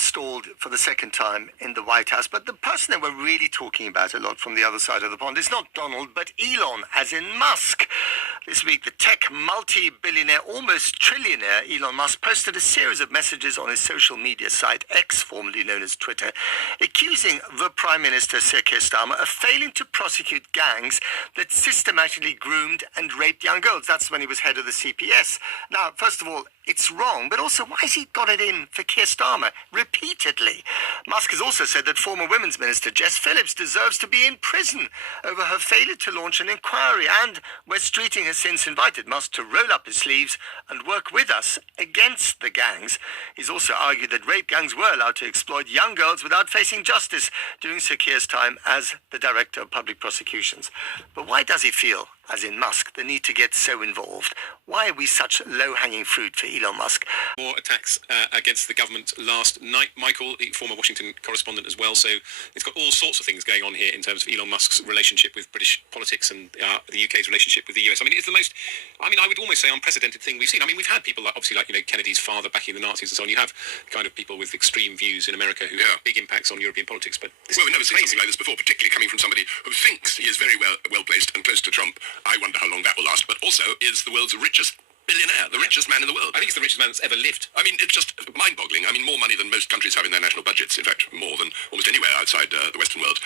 installed for the second time in the White House. But the person that we're really talking about a lot from the other side of the pond is not Donald, but Elon, as in Musk. This week, the tech multi-billionaire, almost trillionaire Elon Musk posted a series of messages on his social media site, X, formerly known as Twitter, accusing the Prime Minister, Sir Keir Starmer, of failing to prosecute gangs that systematically groomed and raped young girls. That's when he was head of the CPS. Now, first of all, it's wrong, but also, why has he got it in for Keir Starmer repeatedly? Musk has also said that former Women's Minister Jess Phillips deserves to be in prison over her failure to launch an inquiry, and West Streeting has since invited Musk to roll up his sleeves and work with us against the gangs. He's also argued that rape gangs were allowed to exploit young girls without facing justice during Sir Keir's time as the Director of Public Prosecutions. But why does he feel, as in Musk, the need to get so involved? Why are we such low-hanging fruit for Elon Musk? More attacks against the government last night. Michael, the former Washington correspondent as well, so it's got all sorts of things going on here in terms of Elon Musk's relationship with British politics and the UK's relationship with the US. I mean, it's the most, I would almost say unprecedented thing we've seen. I mean, we've had people like, obviously, like, Kennedy's father backing the Nazis and so on. You have kind of people with extreme views in America who have big impacts on European politics, but we've never seen something like this before, particularly coming from somebody who thinks he is very well placed and close to Trump. I wonder how long that will last, but also is the world's richest billionaire, the richest man in the world. I think it's the richest man that's ever lived. I mean, it's just mind-boggling. I mean, more money than most countries have in their national budgets. In fact, more than almost anywhere outside the Western world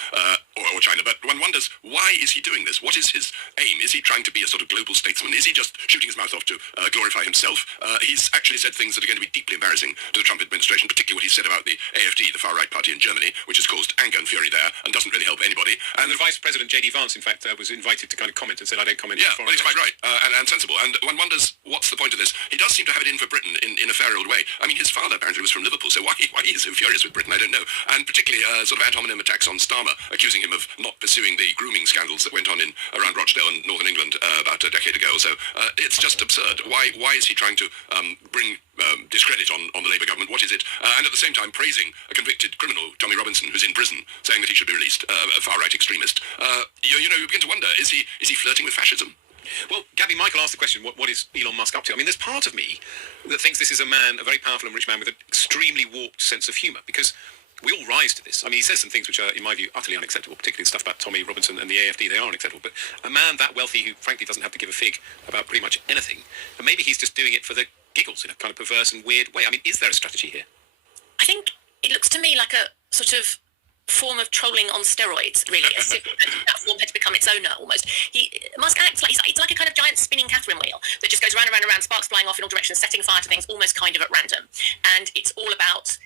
or China. But one wonders, why is he doing this? What is his aim? Is he trying to be a sort of global statesman? Is he just shooting his mouth off to glorify himself? He's actually said things that are going to be deeply embarrassing to the Trump administration, particularly what he said about the AfD, the far-right party in Germany, which has caused anger and fury there and doesn't really help anybody. And the Vice President, J.D. Vance, in fact, was invited to kind of comment and said, I don't comment. Yeah, well, he's quite right and sensible. And one wonders, what's the point of this? He does seem to have it in for Britain in a fair old way. I mean, his father apparently was from Liverpool, so why he is so furious with Britain, I don't know. And particularly sort of ad hominem attacks on Starmer, accusing him of not pursuing the grooming scandals that went on around Rochdale and Northern England about a decade ago or so. It's just absurd. Why is he trying to bring discredit on the Labour government? What is it? And at the same time praising a convicted criminal, Tommy Robinson, who's in prison, saying that he should be released, a far-right extremist. You begin to wonder, is he flirting with fascism? Well, Gabby, Michael asked the question, what is Elon Musk up to? I mean, there's part of me that thinks this is a man, a very powerful and rich man with an extremely warped sense of humour, because we all rise to this. I mean, he says some things which are, in my view, utterly unacceptable, particularly the stuff about Tommy Robinson and the AfD. They are unacceptable. But a man that wealthy who, frankly, doesn't have to give a fig about pretty much anything, and maybe he's just doing it for the giggles in a kind of perverse and weird way. I mean, is there a strategy here? I think it looks to me like a sort of form of trolling on steroids, really. As if that form had become its owner, almost. Musk acts like it's like a kind of giant spinning Catherine wheel that just goes round and round and round, sparks flying off in all directions, setting fire to things almost kind of at random. And it's all about